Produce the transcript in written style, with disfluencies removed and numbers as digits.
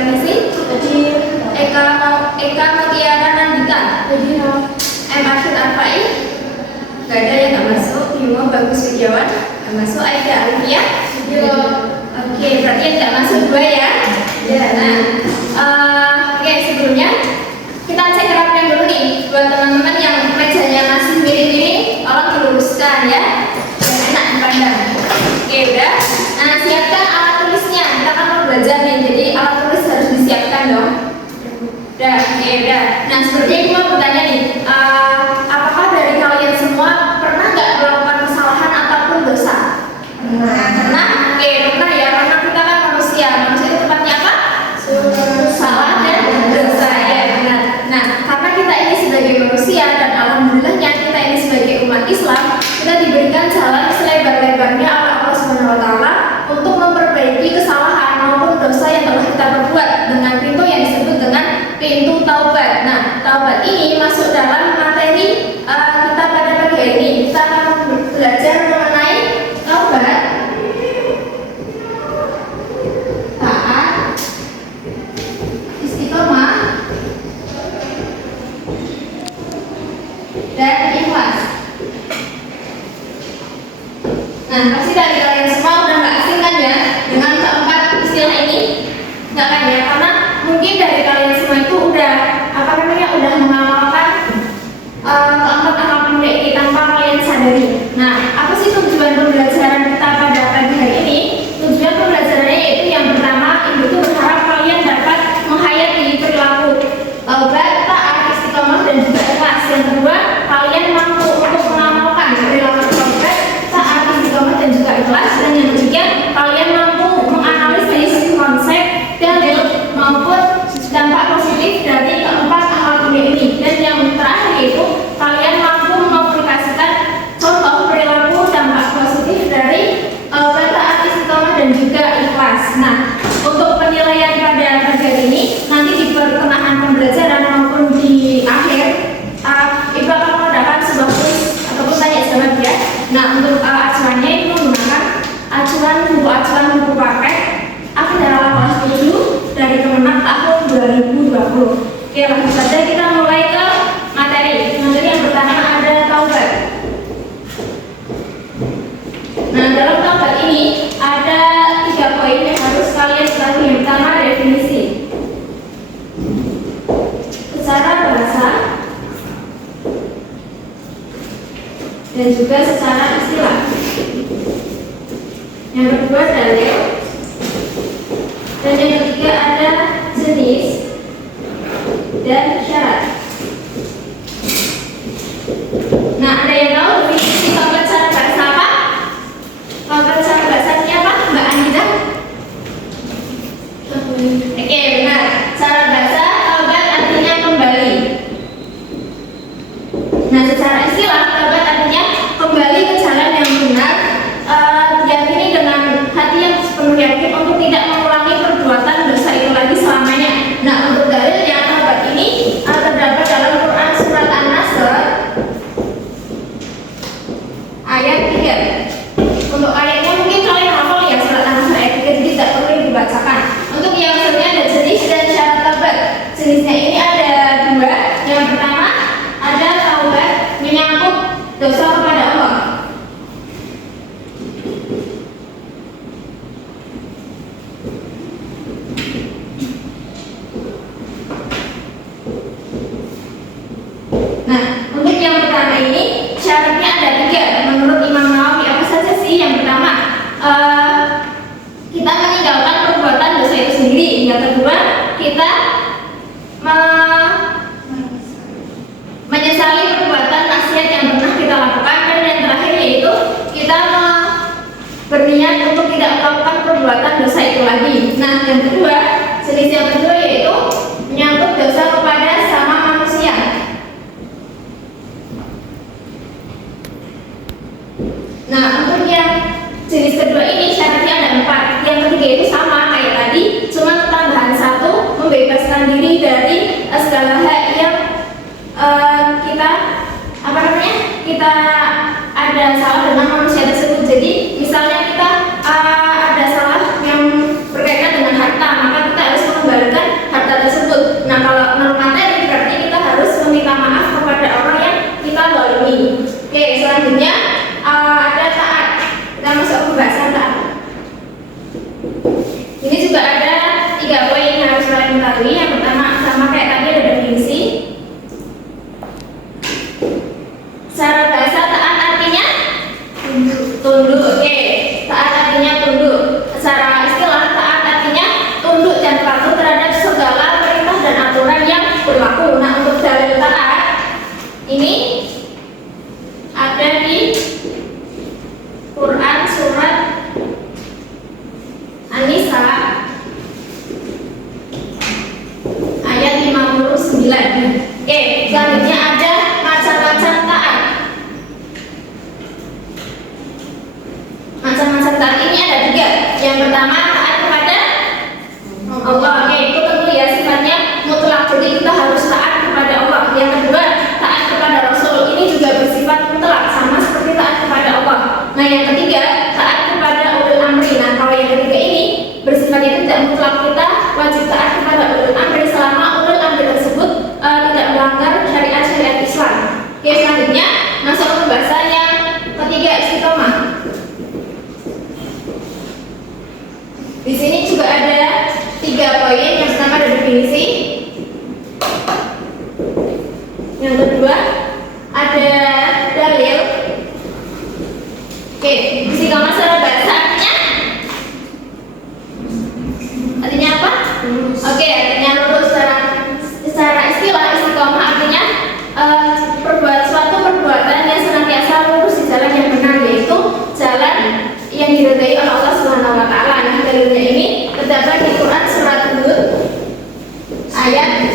Garnisi? Eka Mutiara Nandita? M. Arsyad Arfai? Gak ada yang gak masuk. Bimo Bagus Widiawan? Gak masuk. Aida Alfia? Oke, berarti yang gak masuk 2 ya? Nah, oke, sebelumnya kita cek rapian dulu nih buat teman-teman yang mejanya masih mirip-mirip, tolong diluruskan ya, biar enak dipandang. Oke, udah. Nah, siapkan alat tulisnya. Kita kan mau belajar nih, jadi alat tulis harus disiapkan dong. Udah, oke, udah. Nah, sepertinya aku mau bertanya nih, apakah dari kalian semua pernah nggak melakukan kesalahan ataupun dosa? Pernah? Oke, pernah ya, karena kita kan manusia. Manusia itu tempatnya apa? Salah dan dosa, ya benar. Nah, karena kita ini sebagai manusia dan alhamdulillahnya kita ini sebagai umat Islam, kita diberikan jalan selebar-lebarnya oleh Allah Subhanahu wa taala untuk memperbaiki kesalahan maupun dosa yang telah kita perbuat dengan pintu yang disebut dengan pintu taubat. Nah, taubat ini masuk dalam materi kita pada pagi hari ini. Kita akan belajar mengenai taubat, taat, istiqomah, dan ikhlas. Nah, pasti dari kalian semua udah nggak asing kan ya dengan keempat istilah ini? Nggak kan ya? Karena mungkin dari kalian semua itu udah udah mengamalkan keempat mulia ini tanpa kalian sadari. Nah, apa sih tujuan pembelajaran kita pada pagi hari ini? Tujuan pembelajarannya yaitu yang pertama, Ibu itu berharap kalian dapat menghayati perilaku taubat, taat, istiqomah, dan juga ikhlas. Yang kedua, kalian mampu untuk mengamalkan perilaku taubat, taat, istiqomah, dan juga ikhlas. Dan yang ketiga, kalian mampu menganalisis konsep, dalil, maupun dampak positif dari keempat akhlak mulia ini. Dan yang terakhir yaitu kalian mampu mengaplikasikan contoh perilaku dampak positif dari taat, istiqomah, dan juga ikhlas. Nah, untuk penilaian pada pagi hari ini nanti di pertengahan pembelajaran maupun di akhir, Ibu akan mengadakan sebuah kuis ataupun tanya jawab ya. Nah, untuk acuannya itu menggunakan acuan buku paket Akhidalah kelas 7 dari Kemenak tahun 2020. Oke, langsung saja kita mulai ke materi. Materi yang pertama ada taubat. Nah, dalam taubat ini ada 3 poin yang harus kalian ketahui. Yang pertama, definisi secara bahasa dan juga secara istilah. Yang kedua, dalil. Dan yang ketiga ada jenis dan syarat. Nah, ada yang tahu definisi taubat secara bahasa apa? Taubat secara bahasa ini apa, Mbak Anida? Oke, benar. Secara bahasa taubat artinya kembali. Nah, secara istilah taubat artinya kembali ke jalan yang benar, diyakini dengan hati yang sepenuh yakin untuk tidak mengulangi perbuatan dosa itu lagi selamanya. Nah, untuk dalilnya taubat ini terdapat dalam Quran surat An-Nasr ayat 3. Untuk ayatnya mungkin kalian hafal ya, surat An-Nasr ayat 3, jadi tidak perlu dibacakan. Untuk yang selanjutnya ada jenis dan syarat taubat. Jenisnya ini ada 2. Yang pertama ada taubat menyangkut dosa kepada Allah. Nah, untuk yang pertama ini syaratnya ada 3 menurut Imam Nawawi. Apa saja sih? Yang pertama, kita meninggalkan perbuatan dosa itu sendiri. Yang kedua, kita menyesali perbuatan maksiat yang pernah kita lakukan. Dan yang terakhir yaitu kita berniat untuk tidak melakukan perbuatan dosa itu lagi. Nah, yang kedua, jenis yang kedua yaitu menyangkut dosa kepada sama manusia. Nah, untuk yang jenis kedua ini syaratnya ada 4. Yang ketiga itu sama kayak tadi, cuma tambahan 1, membebaskan diri dari segala hal yang kita ada salah dengan manusia tersebut. Jadi misalnya kita ada salah yang berkaitan dengan harta, maka kita harus mengembalikan kalian ketahui. Yang pertama sama kayak tadi ada definisi. Secara bahasa taat artinya tunduk. Oke, taat artinya tunduk. Secara istilah taat artinya tunduk dan patuh terhadap segala perintah dan aturan yang berlaku. Nah, untuk dalil taat ini ada di Quran surat An-Nisa ayat 59. Oke, selanjutnya ada macam-macam taat. Macam-macam taat ini ada 3. Yang pertama taat kepada Allah. Oke, itu tentu ya sifatnya mutlak. Jadi kita harus taat kepada Allah. Yang kedua taat kepada Rasul. Ini juga bersifat mutlak sama seperti taat kepada Allah. Nah, yang ketiga taat kepada ulul amri. Nah, kalau yang ketiga ini bersifatnya tidak mutlak, kita wajib taat kepada ulul amri selama ulul amri tersebut tidak melanggar syariat-syariat Islam. Oke, selanjutnya masuk ke bahasa yang ketiga, istiqomah. Di sini juga ada 3 poin. Yang pertama ada definisi. Yang kedua ada dalil. Oke, istiqomah secara bahasa artinya apa? Oke, artinya lurus. Secara istilah istiqomah artinya perbuat suatu perbuatan yang senantiasa lurus di jalan yang benar, yaitu jalan yang diridhai oleh Allah Subhanahu wa taala. Nah, dalilnya ini terdapat di Quran surat Hud ayat